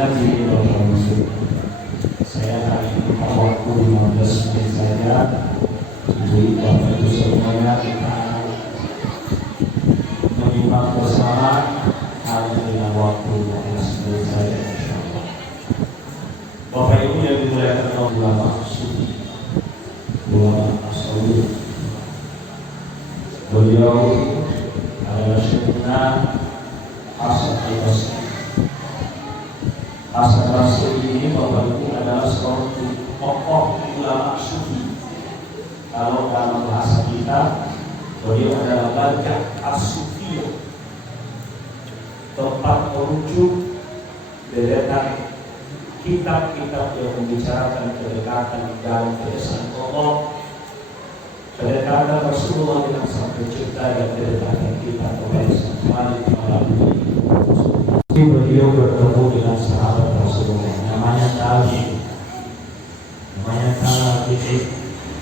lagi Bapak Ibu. Saya hari ini mau waktu 15 menit saja. Jadi Bapak Ibu semuanya kita menyimak bersama hanya dengan waktu 15 menit saja, insyaallah. Bapak Ibu yang dimuliakan Allah maksud ulama tasawuf, beliau adalah Syekhna Hasan Al-Basri. Hasan Al-Basri ini Bapak Ibu adalah seorang tokoh ulama sufi. Kalau dalam bahasa kita, beliau adalah Bajak As-Sufiyah, tempat merujuk deretan kitab-kitab yang membicarakan kedekatan dan keesaan Allah, kedekatan Rasulullah dengan Sang Pencipta, dan kedekatan kita kepada Sang Khalik melalui beliau bertemu dengan sahabat Rasulullah, namanya tabi'in.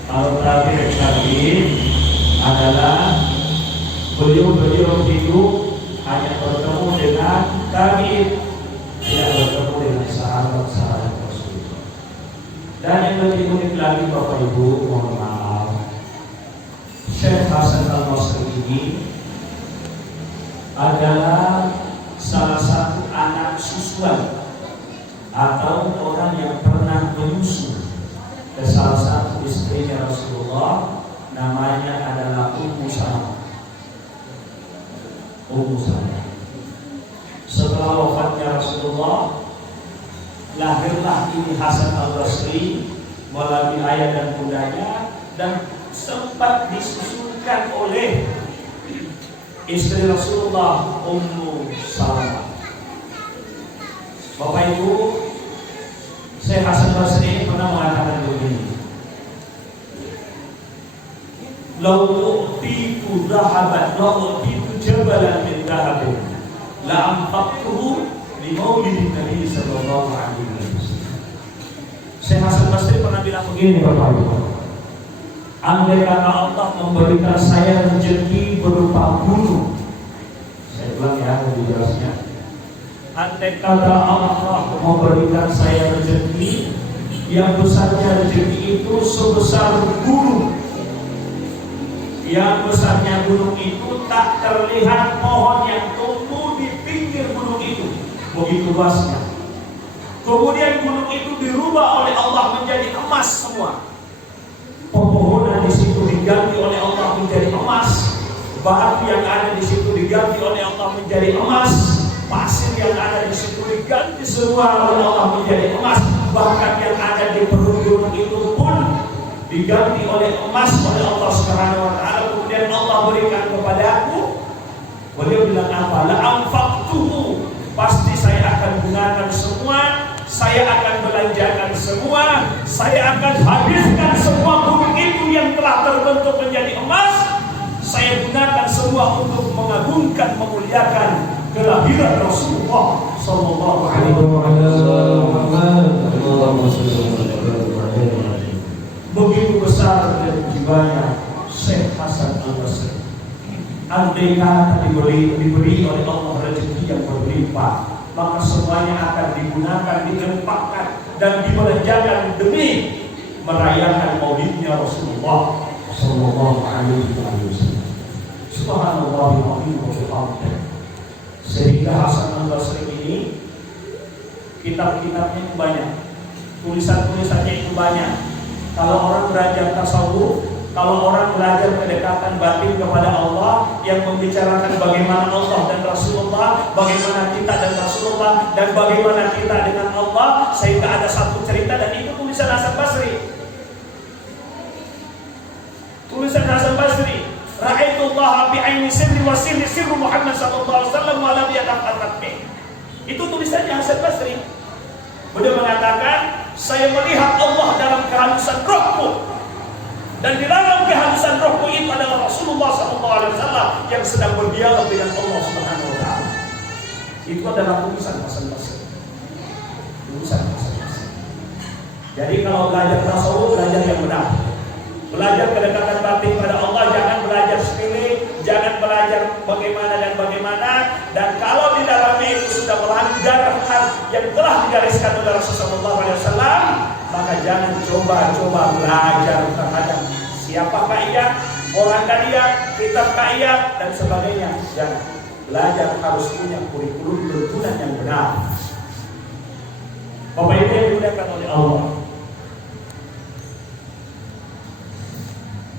Kalau tabi'in adalah beliau hidup hanya bertemu dengan tabi'in, tidak bertemu dengan sahabat-sahabat Rasulullah. Dan yang lebih unik lagi Bapak Ibu, mohon maaf, Syekh Hasan Al-Basri ini adalah salah satu anak susuan atau orang yang pernah menyusu ke salah satu istrinya Rasulullah, namanya adalah Ummu Salamah. Setelah wafatnya Rasulullah, lahirlah ini Hasan Al-Basri melalui ayah dan bundanya, dan sempat disusukan oleh istri Rasulullah, Ummu Salamah. Bapak Ibu, Syekh Hasan Basri pernah mengatakan begini, "Lau u'titu dhahaban, lau u'titu jabalan min dhahabin, la anfaqtuhu li maulidin Nabi sallallahu alaihi wasallam." Syekh Hasan Basri pernah bilang begini Bapak Ibu, andai kata Allah memberikan saya rezeki berupa gunung, saya bilang ya lebih jelasnya, andai kata Allah memberikan saya rezeki yang besarnya rezeki itu sebesar gunung, yang besarnya gunung itu tak terlihat pohon yang tumbuh di pinggir gunung itu, begitu luasnya. Kemudian gunung itu dirubah oleh Allah menjadi emas semua. Pepohonan di situ diganti oleh Allah menjadi emas, batu yang ada di situ diganti oleh Allah menjadi emas, pasir yang ada di situ diganti semua oleh Allah menjadi emas, bahkan yang ada di perut gunung itu pun diganti oleh emas oleh Allah Subhanahu wa taala. Kemudian Allah berikan kepadaku, beliau bilang apa? La anfaqtuhu, pasti saya akan gunakan semua, saya akan belanjakan semua, saya akan habiskan semua gunung itu yang telah terbentuk menjadi emas, saya gunakan semua untuk mengagungkan, memuliakan kelahiran Rasulullah sallallahu alaihi wasallam. Begitu besar dan jiwanya Syekh Hasan Al-Basri. Andai kata diberi oleh Allah rezeki yang berlimpah, maka semuanya akan digunakan, diinfakkan dan dibelanjakan demi merayakan maulidnya Rasulullah sallallahu alaihi wasallam. Subhanallah wa bihamdihi. Sehingga Hasan Al-Basri ini kitab-kitabnya itu banyak, tulisan-tulisannya itu banyak. Kalau orang belajar tasawuf, kalau orang belajar kedekatan batin kepada Allah yang membicarakan bagaimana Allah dan Rasulullah, bagaimana kita dan Rasulullah, dan bagaimana kita dengan Allah, sehingga ada satu cerita, dan itu tulisan Hasan Basri. Tulisan Hasan Basri, Ra'aitullah bi'aini sirri wa sirri Muhammad sallallahu alaihi wasallam wa lam yataqarrab bih. Itu tulisannya Hasan Basri. Beliau mengatakan, saya melihat Allah dalam kehalusan rohku, dan di dalam kehalusan rohku itu adalah Rasulullah SAW yang sedang berdialog dengan Allah Subhanahu wa taala. Itu adalah tulisan Hasan Basri. Tulisan Hasan Basri. Jadi kalau belajar tasawuf, belajar yang benar. Belajar kedekatan batin pada Allah, jangan belajar sepele, jangan belajar bagaimana dan bagaimana. Dan kalau di dalamnya itu sudah melanggar yang telah digariskan oleh Rasulullah SAW, maka jangan coba-coba belajar terhadap siapakah ia, orangkah dia, kitabkah ia, dan sebagainya. Jangan. Belajar harus punya kurikulum tuntunan yang benar. Bapak Ibu yang dimuliakan oleh Allah,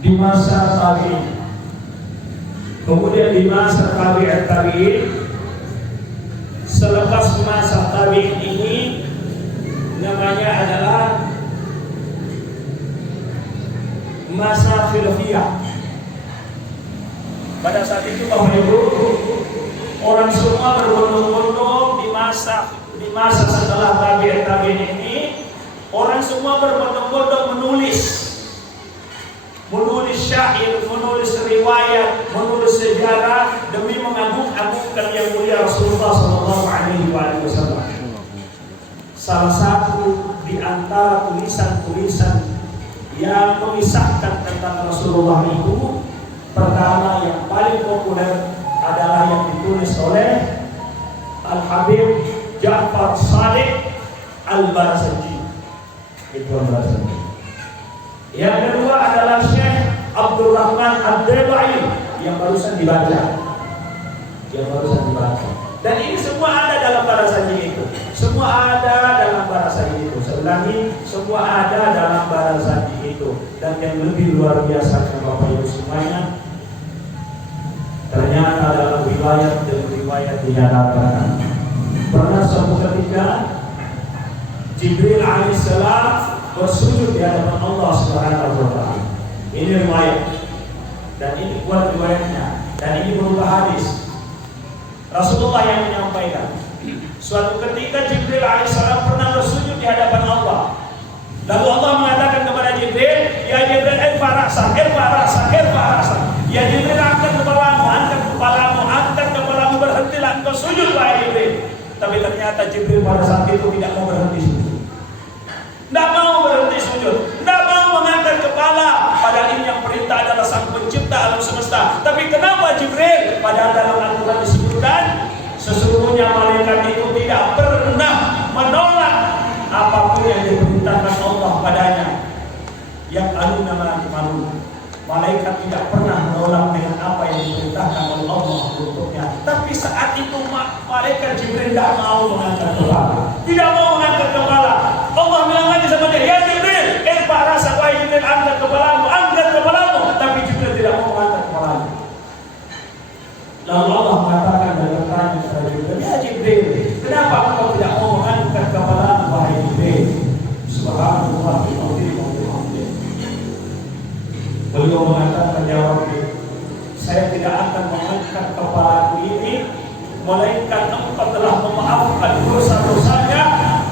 di masa tabi'in, kemudian di masa tabi'in, selepas masa tabi'in ini namanya adalah masa khilafiyah. Pada saat itu Bapak Ibu, orang semua berbondong-bondong di masa setelah tabi'in ini, orang semua berbondong-bondong menulis syair, menulis riwayat, menulis sejarah demi mengagung-agungkan yang mulia Rasulullah SAW. Salah satu di antara tulisan-tulisan yang mengisahkan tentang Rasulullah itu, pertama yang paling populer adalah yang ditulis oleh Al-Habib Ja'far Shadiq Al-Barzanji. Itu Al-Barzanji. Yang kedua adalah Syekh Abdul Rahman Ad-Dabai yang barusan dibaca. Dan ini semua ada dalam Barzanji itu. Semua ada dalam Barzanji itu. Sebenarnya semua ada dalam Barzanji itu. Dan yang lebih luar biasa Bapak Ibu semuanya, ternyata dalam riwayat dinyatakan pernah suatu ketika Jibril alaihissalam bersujud di hadapan Allah Subhanahu wa taala. Ini riwayat, dan ini buat riwayatnya, dan ini berupa hadis. Rasulullah yang menyampaikan, suatu ketika Jibril alaihissalam pernah bersujud di hadapan Allah. Lalu Allah mengatakan kepada Jibril, ya Jibril, irfa' ra'sak. Ya Jibril, angkat kepalamu, berhentilah engkau sujud, wahai Jibril. Tapi ternyata Jibril pada saat itu tidak mau berhenti sujud. Tidak mau berhenti sujud, tidak mau mengangkat kepala. Padahal ini yang perintah adalah Sang Pencipta alam semesta. Tapi kenapa Jibril? Padahal dalam Al-Quran disebutkan, sesungguhnya malaikat itu tidak pernah menolak apapun yang diperintahkan Allah padanya. Yang aluna malu. Malaikat tidak pernah menolak dengan apa yang diperintahkan oleh Allah untuknya. Tapi saat itu malaikat Jibril tidak mau mengangkat kepala. Tidak mau mengangkat kepala. Allah bilang lagi sama dia, ya Jibril, irfa' ra'sak, wahai Jibril, angkat kepalamu. Tapi Jibril tidak mau mengangkat kepalanya. Lalu Allah mengatakan dan bertanya kepada Jibril, ya Jibril, kenapa engkau tidak mau mengangkat kepalamu, wahai Jibril? Subhanallah, beliau mengatakan, jawab, saya tidak akan mengangkat kepalaku ini melainkan engkau telah memaafkan dosa-dosanya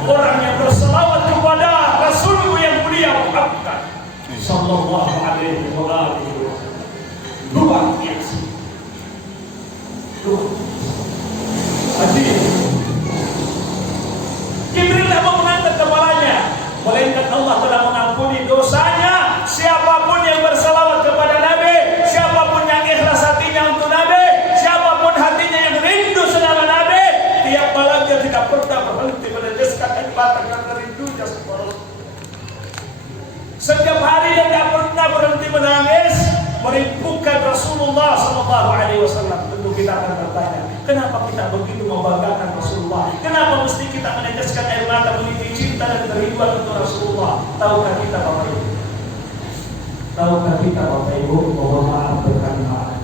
orang yang berselawat kepada Rasulmu yang mulia Muhammad sallallahu alaihi wa alihi wasallam. Luar biasa. Jibril tidak mau mengangkat kepalanya melainkan Allah telah mengampuni dosanya. Siapapun yang berselawat kepada Nabi, siapapun yang ikhlas hatinya untuk Nabi, siapapun hatinya yang rindu sama Nabi, tiap malam dia tidak pernah berhenti meneteskan air mata karena rindunya sama Rasul. Setiap hari dia tidak pernah berhenti menangis merindukan Rasulullah SAW. Tentu kita akan bertanya, kenapa kita begitu membanggakan Rasulullah? Kenapa mesti kita meneteskan air mata meniti cinta dan kerinduan untuk Rasulullah? Tahukah kita Bapak Ibu? Mohon maaf berkali maaf.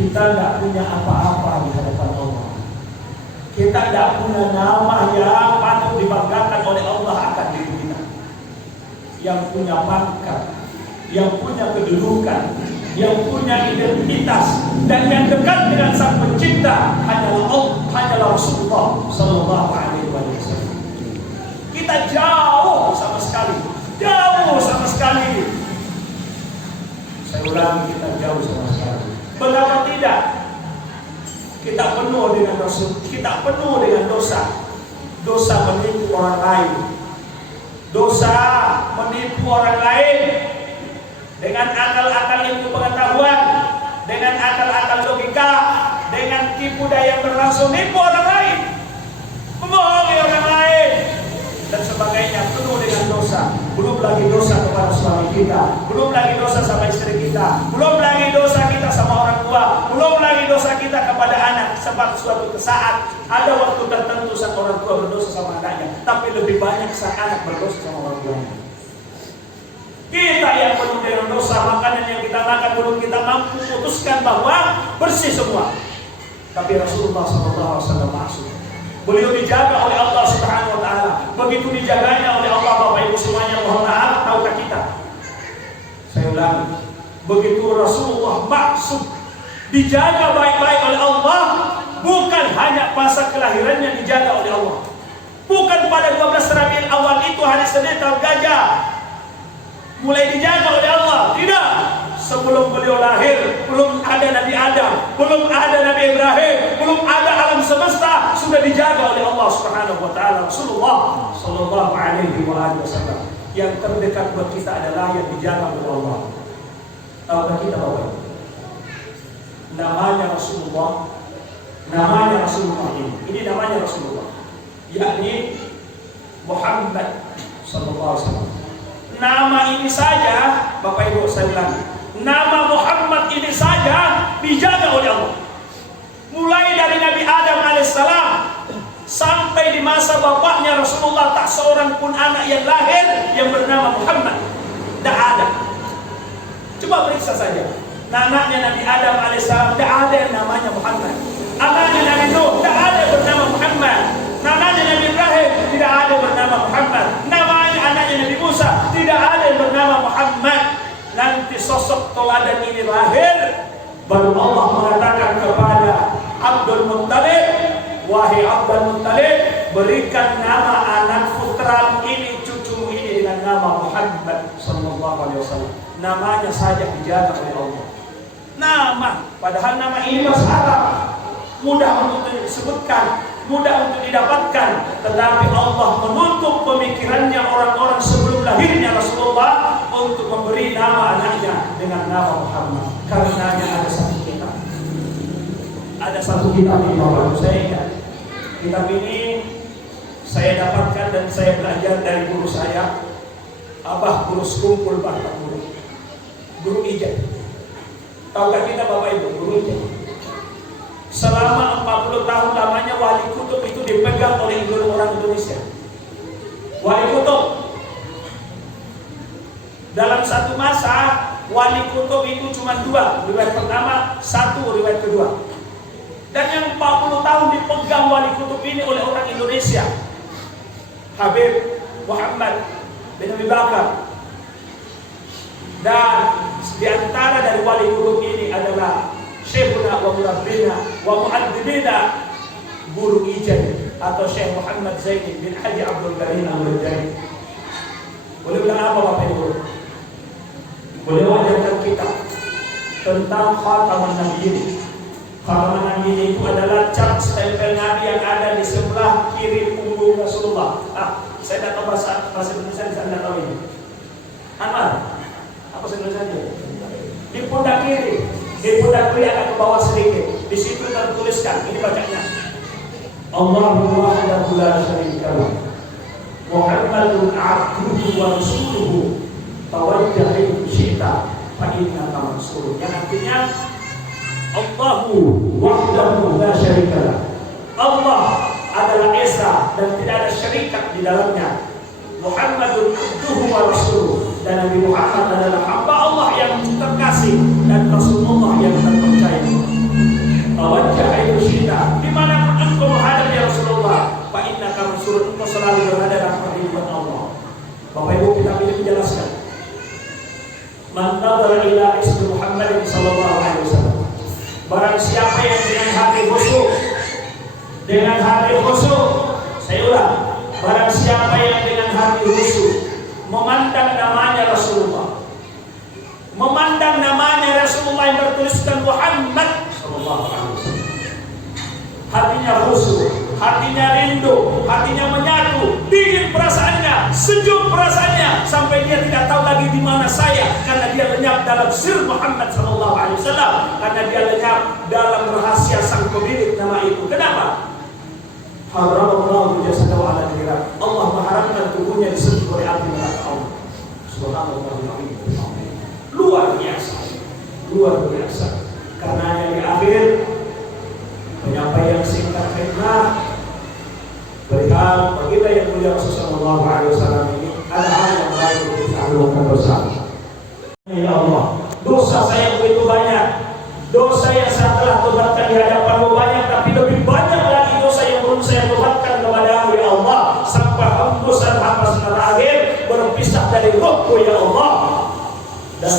Kita tidak punya apa-apa di hadapan Allah. Kita tidak punya nama yang patut dibanggakan oleh Allah akan diri kita. Yang punya pangkat, yang punya kedudukan, yang punya identitas, dan yang dekat dengan Sang Pencipta hanyalah Allah, hanyalah Rasulullah Sallallahu Alaihi Wasallam. Kita jauh sama sekali. Saya ulangi, kita jauh sama sekali. Betapa tidak? Kita penuh dengan dosa. Kita penuh dengan dosa. Dosa menipu orang lain. Dosa menipu orang lain dengan akal-akal ilmu pengetahuan, dengan akal-akal logika, dengan tipu daya berlangsung nipu orang lain. belum lagi dosa kepada suami kita, belum lagi dosa sama istri kita, belum lagi dosa kita sama orang tua, belum lagi dosa kita kepada anak. Sempat suatu saat ada waktu tertentu saat orang tua berdosa sama anaknya, tapi lebih banyak saat anak berdosa sama orang tuanya. Kita yang penuh dengan dosa, makanan yang kita makan belum kita mampu putuskan bahwa bersih semua. Tapi Rasulullah SAW maksud. Beliau dijaga oleh Allah Subhanahu Wa Taala. Begitu dijaganya oleh Allah, Bapak Ibu semuanya, mohon maaf, tahukah kita? Saya ulangi. Begitu Rasulullah maksud dijaga baik-baik oleh Allah, bukan hanya masa kelahirannya dijaga oleh Allah. Bukan pada 12 Rabiul Awal itu hari Senin tahun gajah mulai dijaga oleh Allah. Tidak. Sebelum beliau lahir, belum ada Nabi Adam, belum ada Nabi Ibrahim, belum ada alam semesta, sudah dijaga oleh Allah Subhanahu Wa Taala. Rasulullah Sallallahu Alaihi Wasallam yang terdekat buat kita adalah yang dijaga oleh Allah. Tahukah kita Bapak? Namanya Rasulullah, namanya Rasulullah ini namanya Rasulullah, yakni Muhammad Sallallahu Alaihi Wasallam. Nama ini saja, Bapak Ibu saya ulangi, nama Muhammad ini saja dijaga oleh Allah. Mulai dari Nabi Adam alaihissalam sampai di masa bapaknya Rasulullah, tak seorang pun anak yang lahir yang bernama Muhammad. Tak ada. Coba periksa saja. Anaknya Nabi Adam alaihissalam tak ada yang namanya Muhammad. Anaknya Nabi Nuh tak ada yang bernama Muhammad. Anaknya Nabi Ibrahim tidak ada yang bernama Muhammad. Namanya anaknya Nabi Musa tidak ada yang bernama Muhammad. Nanti sosok teladan ini lahir, baru Allah mengatakan kepada Abdul Muttalib, wahai Abdul Muttalib, berikan nama anak putra ini, cucu ini dengan nama Muhammad Sallallahu Alaihi Wasallam. Namanya saja dijaga oleh Allah. Nama, padahal nama ini bahasa Arab, mudah untuk disebutkan, mudah untuk didapatkan, tetapi Allah menutup pemikirannya orang-orang sebelum lahirnya Rasulullah untuk memberi nama anaknya dengan nama Muhammad. Karenanya ada satu kitab, ada satu kitab ini Bapak saya ingat. Kitab ini saya dapatkan dan saya belajar dari guru saya, Abah Guru Sekumpul Batak Guru Ijaz. Tahukah kita Bapak Ibu, Guru Ijaz selama 40 tahun lamanya wali kutub itu dipegang oleh orang Indonesia. Wali kutub dalam satu masa, wali kutub itu cuma 2, riwayat pertama, 1 riwayat kedua. Dan yang 40 tahun dipegang wali kutub ini oleh orang Indonesia, Habib Muhammad bin Abi Bakar. Dan di antara dari wali kutub ini adalah Syekhuna wa Murabbina wa Mu'addibina Guru Ijaz atau Syekh Muhammad Zaini bin Haji Abdul Karim Al-Jaini. Boleh bilang apa Bapak Ibu? Boleh ajarkan kita tentang Khataman Nabiyyin. Khataman Nabiyyin itu adalah cap stempel Nabi yang ada di sebelah kiri punggung Rasulullah. Saya tidak tahu bahasa Indonesia, saya tidak tahu ini. Anwar, apa Indonesia? Di pundak kiri. Di pundak kiri agak ke bawah sedikit. Di situ tertuliskan, ini bacanya. Allahu wahdahu la syarika lahu. Muhammadun abduhu wa rasuluhu. Tawajjah haitsu syi'ta fa innaka mansur. Yang artinya Allahu wahdahu la syarika lahu. Allah adalah esa dan tidak ada syarikat di dalamnya. Muhammadun abduhu wa rasuluhu. Dan Nabi Muhammad adalah hamba Allah yang terkasih dan Rasulullah yang terpercaya. Tawajjah haitsu syi'ta, dimanapun engkau menghadap ya Rasulullah, fa innaka mansur, engkau selalu berada dalam perlindungan Allah. Bapak Ibu, kita ini menjelaskan. Man nadhara ila ismi Muhammad sallallahu alaihi wasallam. Barang siapa yang dengan hati khusyuk, saya ulang, barang siapa yang dengan hati khusyuk memandang namanya Rasulullah, memandang namanya Rasulullah yang bertuliskan Muhammad sallallahu alaihi wasallam, hatinya khusyuk, hatinya rindu, hatinya menyatu, dingin perasaannya, sejuk perasaannya, sampai dia tidak tahu lagi di mana saya, karena dia lenyap dalam sir Muhammad sallallahu alaihi wasallam, karena dia lenyap dalam rahasia sang pemilik nama itu. Kenapa? Haramallahu jasadahu ala niran. Allah mengharamkan tubuhnya disentuh oleh api neraka Allah. Subhanallah, luar biasa, luar biasa. Karena di akhir penyampaian singkat khidmah perihal baginda yang mulia Rasulullah SAW ini ada hal yang baik untuk kita lakukan bersama. Ya Allah, dosa saya begitu banyak, dosa yang saya telah tobatkan di hadapan-Mu banyak, tapi lebih banyak lagi dosa yang belum saya tobatkan kepada-Mu ya Allah, sampai hembusan nafas terakhir berpisah dari Roh-Mu ya Allah. Dan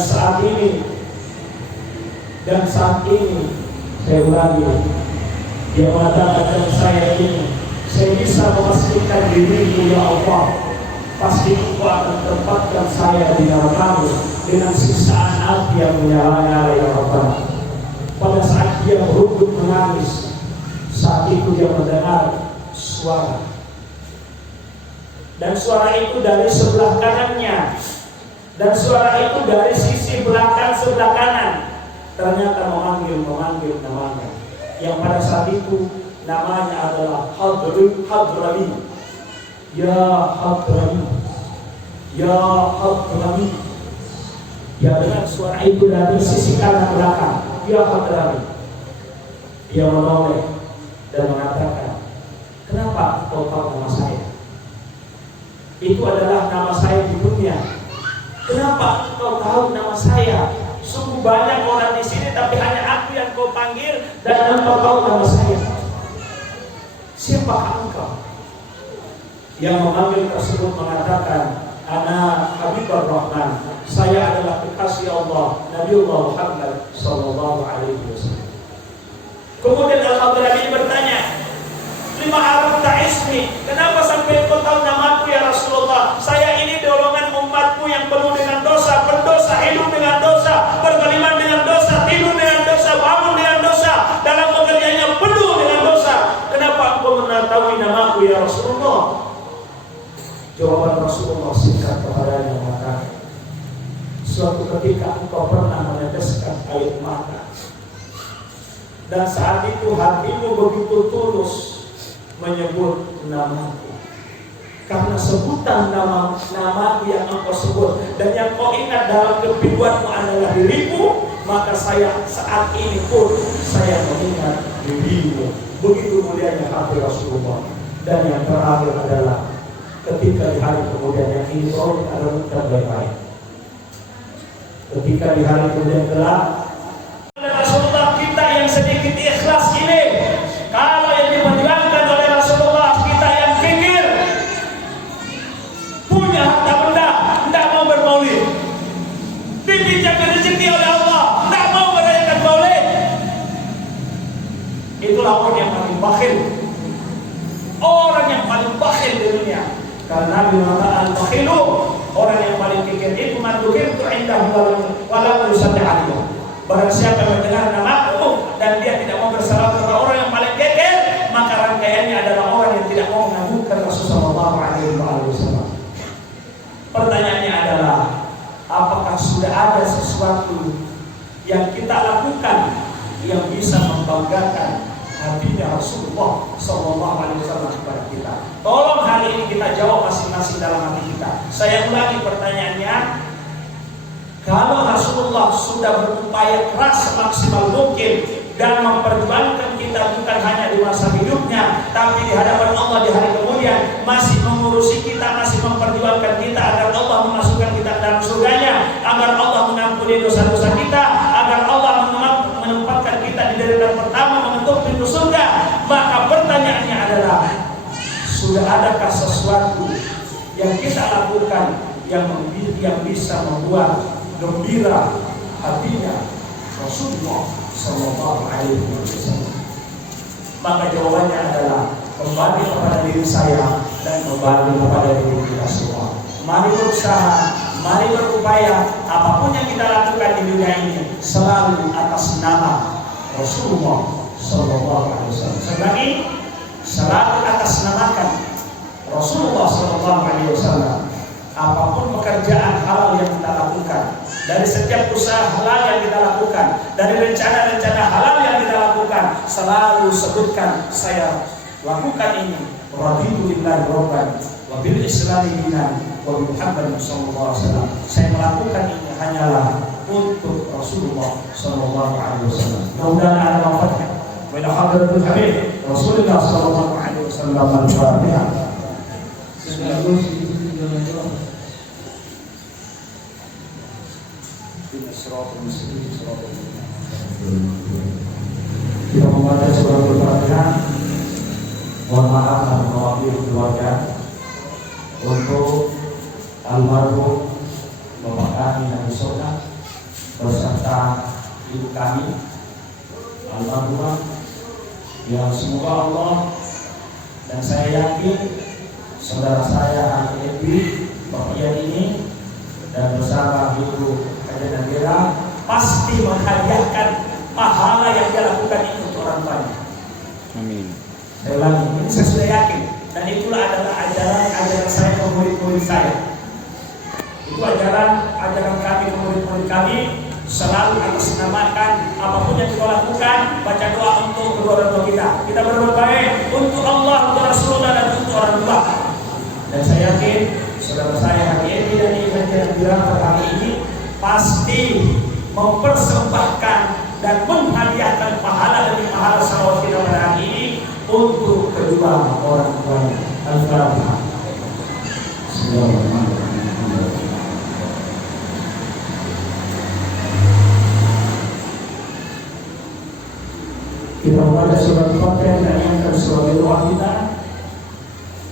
saat ini saya ulangi, Dia mengatakan saya ini, saya bisa memastikan diri-Mu ya Allah, pasti Engkau akan tempatkan saya di neraka-Mu dengan siksaan api yang menyala-nyala ya Allah. Pada saat dia berunduk menangis, saat itu dia mendengar suara, dan suara itu dari sebelah kanannya, dan suara itu dari sisi belakang sebelah kanan. Ternyata memanggil namanya, yang pada saat itu namanya adalah Hadrami. Ya Hadrami, ya Hadrami. Dia dengar suara itu dari sisi kanan belakang. Ya Hadrami. Dia menoleh dan mengatakan, kenapa kau tahu nama saya? Itu adalah nama saya di dunia. Kenapa kau tahu nama saya? Sungguh banyak orang di sini, tapi hanya aku yang kau panggil dan engkau tahu nama saya. Siapakah engkau? Yang memanggil tersebut mengatakan, Ana Habibur Rahman, saya adalah kekasih Allah, Nabiullah Muhammad sallallahu alaihi wasallam. Kemudian Al-Hadrami bertanya, lima arafta ismi, kenapa sampai kau tahu namaku ya Rasulullah? Saya ini golongan umatmu yang penuh dengan dosa, berdosa, hidup dengan dosa, berkeliman dengan dosa, tidur dengan dosa, bangun dengan dosa, dalam pekerjaannya penuh dengan dosa. Kenapa engkau mengetahui namaku ya Rasulullah? Jawaban Rasulullah singkat kepadanya mengatakan, suatu ketika engkau pernah meneteskan air mata, dan saat itu hatimu begitu tulus menyebut namaku. Karena sebutan namaku yang engkau sebut dan yang kau ingat dalam kehidupanmu adalah dirimu, maka saya saat ini pun saya mengingat dirimu. Begitu mulianya hati Rasulullah. Dan yang terakhir adalah ketika di hari kemudian yang ini Allah akan terbaik. Ketika di hari kemudian kelak, Rasulullah kita yang sedikit ikhlas ini, kalau yang diperjuangkan oleh Rasulullah kita yang kikir, punya harta benda, tidak mau bermaulid, dipinjamkan rezeki oleh Allah, tidak mau merayakan maulid. Itulah orang yang paling bakhil, orang yang paling bakhil di dunia. Karena Nabi mengatakan bakhilu, orang yang paling kikir itu mandukir itu indah walau yusadda aliyah. Barang siapa yang mendengar namaku dan dia tidak mau bersalah kepada orang yang paling kikir, maka rangkaiannya adalah orang yang tidak mau mengagungkan Rasulullah SAW. Pertanyaannya adalah, apakah sudah ada sesuatu yang kita lakukan yang bisa membanggakan hatinya Rasulullah SAW kepada kita? Tolong hari ini kita jawab masing-masing dalam hati kita. Saya ulangi pertanyaannya. Kalau Rasulullah sudah berupaya keras semaksimal mungkin dan memperjuangkan kita bukan hanya di masa hidupnya, tapi di hadapan Allah di hari kemudian, masih mengurusi kita, masih memperjuangkan kita agar Allah memasukkan kita dalam surganya, agar Allah mengampuni dosa-dosa kita, agar Allah menempatkan kita di deretan pertama mengetuk pintu surga, maka pertanyaannya adalah, sudah adakah sesuatu yang kita lakukan yang bisa membuat gembira hatinya Rasulullah Sallallahu Alaihi Wasallam? Maka jawabannya adalah kembali kepada diri saya dan kembali kepada diri kita semua. Mari berusaha, mari berupaya, apapun yang kita lakukan di dunia ini selalu atas nama Rasulullah Sallallahu Alaihi Wasallam. Sekali selalu atas namakan Rasulullah Sallallahu Alaihi Wasallam. Apapun pekerjaan halal yang kita lakukan, dari setiap usaha halal yang kita lakukan, dari rencana-rencana halal yang kita lakukan, selalu sebutkan, saya lakukan ini raditu billahi rabban wa bil islami dinan wa Muhammad sallallahu alaihi wasallam. Saya melakukan ini hanyalah untuk Rasulullah sallallahu alaihi wasallam. Mudah-mudahan ada manfaatnya. Wa ila hadratil habib Rasulullah sallallahu alaihi wasallam al-Fatihah. Kita membaca surah Al-Fatihah. Mohon maaf dan mewakili keluarga untuk almarhum bapak kami Nabi Soda beserta ibu kami almarhumah, yang semoga Allah dan saya yakin saudara saya Ebi Bapak Ian ini dan bersama ibu Haja Nadira pasti menghadiahkan pahala yang dia lakukan itu untuk orang tuanya. Amin. Saya ulangi, ini saya sudah yakin, dan itulah adalah ajaran saya ke murid-murid saya. Itu ajaran kami ke murid-murid kami, selalu atas namakan apapun yang kita lakukan, baca doa untuk kedua orang tua kita. Kita berbuat baik untuk Allah, untuk Rasulullah, dan untuk orang tua. Dan saya yakin saudara saya hari ini dan yang bilang hari ini pasti mempersembahkan dan menghadiahkan pahala demi pahala salawat kita pada hari ini untuk kedua orang tuanya. Al-Fatihah. Kita membaca surat Al-Fatihah dan yang sebagai doa kita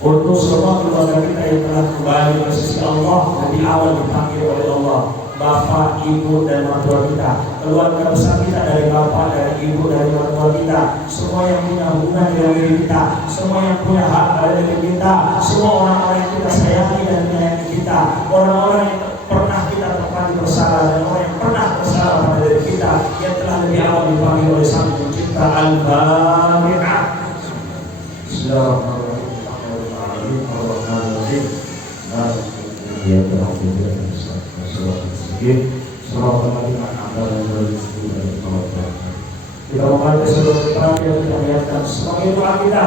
untuk semua keluarga kita yang telah kembali ke sisi Allah dan di awal dipanggil oleh Allah, bapak, ibu, dan mertua kita, keluarga besar kita dari bapak, dari ibu, dari mertua kita, semua yang punya hubungan dengan diri kita, semua yang punya hak pada diri kita, semua orang-orang yang kita sayangi dan menyayangi kita, orang-orang yang pernah kita tempati bersalah dan orang yang pernah bersalah pada diri kita, yang telah lebih awal dipanggil oleh Sang Pencipta. Al-Fatihah. Bismillahirrahmanirrahim. Kita membaca seluruh terakhir kita niatkan sebagai doa kita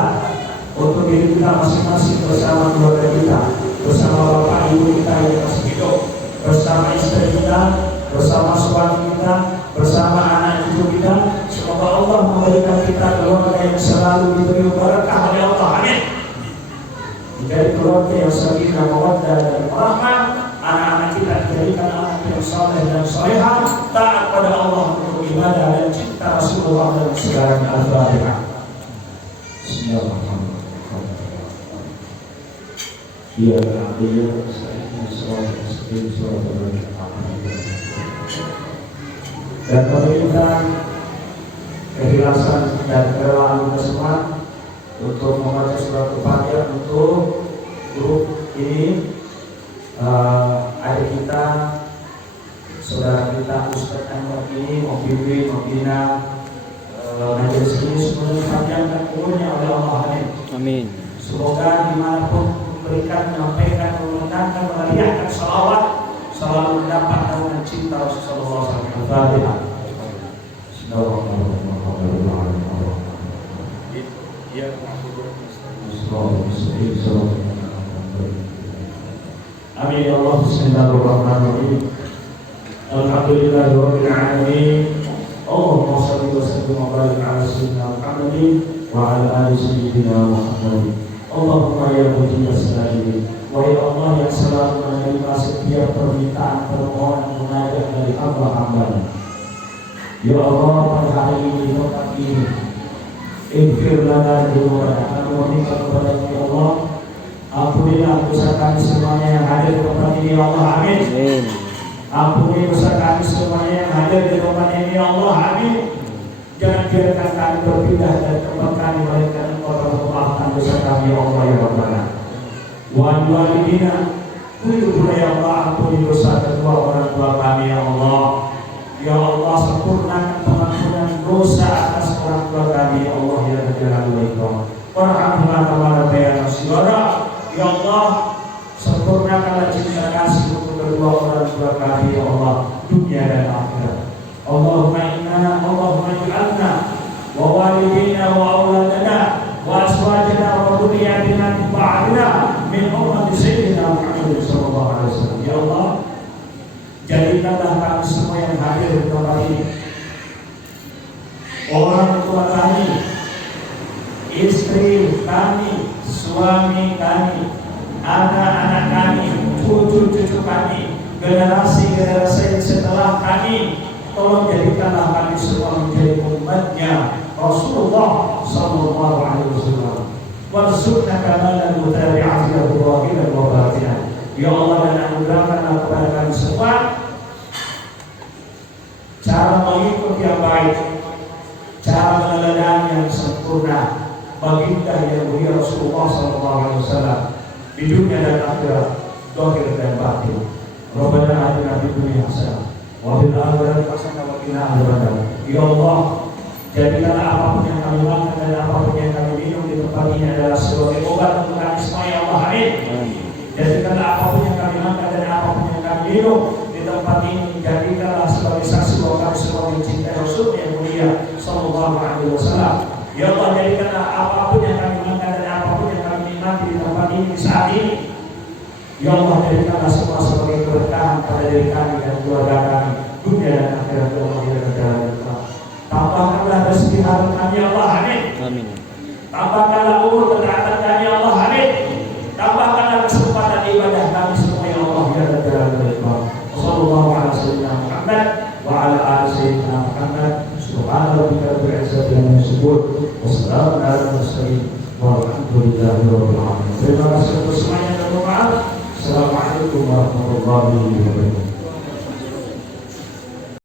untuk diri kita masing-masing bersama keluarga kita, bersama bapak ibu kita yang masih hidup, bersama istri kita, bersama suami kita, bersama anak cucu kita. Semoga Allah memberikan kita keluarga yang selalu diberi berkah oleh Allah. Amin. Dari keluarga yang sakinah, mawaddah dan rahmah, anak-anak kita dijadikan anak yang saleh dan salehah, taat pada Allah untuk ibadah dan cinta Rasulullah dan segalanya. Al-Fatihah. Dan pemerintah keikhlasan dan kerelaan kita semua untuk membaca surat Al-Fatihah untuk grup ini, adik kita, saudara kita Ustaz Anwar ini membimbing, membina majelis ini, semoga dipanjangkan umurnya oleh Allah. Amin. Semoga dimanapun memberikan, menyampaikan, mengucapkan, meneriakkan salawat selalu mendapat naungan cinta Rasulullah SAW. Al-Fatihah. Amin ya Allah. Bismillahirrahmanirrahim. Alhamdulillahirabbil alamin. Allahumma shalli wa sallim wa barik ala sayyidina Muhammadin wa ala ali sayyidina Muhammadin. Allahumma ya mujibas sa'ilin, wa ya Allah yang selalu menerima setiap permintaan permohonan munajat dari hamba-hamba-Nya. Ya Allah, pada hari ini tempat ini ighfir lana dzunubana, kami meminta kepada ya Allah, ampunilah dosa kami semuanya yang hadir di tempat ini ya Allah. Amin. Ampuni dosa kami semuanya yang hadir di tempat ini ya Allah. Amin. Jangan biarkan kami berpindah dari tempat kami, melainkan Engkau telah memaafkan dosa kami ya Allah ya Rabbana. Wa walidina, kullu ya Allah, ampuni dosa kedua orang tua kami ya Allah. Ya Allah, sempurnakan pengampunan dosa atas orang tua kami ya Allah ya Rabbana. Warhamna kama rabbayana shighara. Ya Allah, sempurnakanlah cinta kasih untuk kedua orang tua kami ya Allah, dunia dan akhirat. Allahumma ij'alna wa walidina wa auladana wa azwajana wa dhurriyyatina min ba'dina min ummati sayyidina Muhammad sallallahu kami, istri kami, suami kami, anak-anak kami, cucu-cucu kami, generasi-generasi setelah kami. Tolong jadikanlah kami semua menjadi umatnya Rasulullah sallallahu alaihi wasallam. Warzuqna kamalan mutabi'ati zahiran wa batinan. Ya Allah, dan anugerahkanlah kepada kami semua cara mengikut yang baik, cara meneladani yang sempurna baginda yang mulia Rasulullah sallallahu alaihi wasallam di dunia dan akhirat, zahir dan batin. Rabbana atina fid dunya hasanah wa fil akhirati hasanah wa qina adzabannar. Ya Allah, jadikanlah apapun yang kami makan dan apapun yang kami minum di tempat ini adalah sebagai obat untuk kami semua, ya Allah. Amin. Jadikanlah apapun yang kami makan dan apapun yang kami minum di tempat ini, jadikanlah sebagai saksi bahwa kami semua mencintai Rasul yang mulia sallallahu alaihi wasallam. Ya Allah, jadikanlah apapun yang kami makan dan apapun yang kami nikmati di tempat ini di saat ini, ya Allah, jadikanlah semua sebagai keberkahan pada diri kami dan keluarga kami, dunia dan akhirat. Ya Allah, ya Allah, tambahkanlah rezeki harta kami, ya Allah. Amin. Amin. Tambahkanlah umur ketaatan kami, ya Allah. Amin. Tambahkanlah kesempatan ibadah kami semua, ya Allah, ya Allah. Sallallahu alaihi wasallam Muhammad wa ala ali sayyidina Muhammad. Subhana rabbika rabbil izzati amma yasifun wa salamun alal mursalin walhamdulillahi rabbil alamin. Terima kasih untuk semuanya dan mohon maaf. Assalamualaikum warahmatullahi wabarakatuh.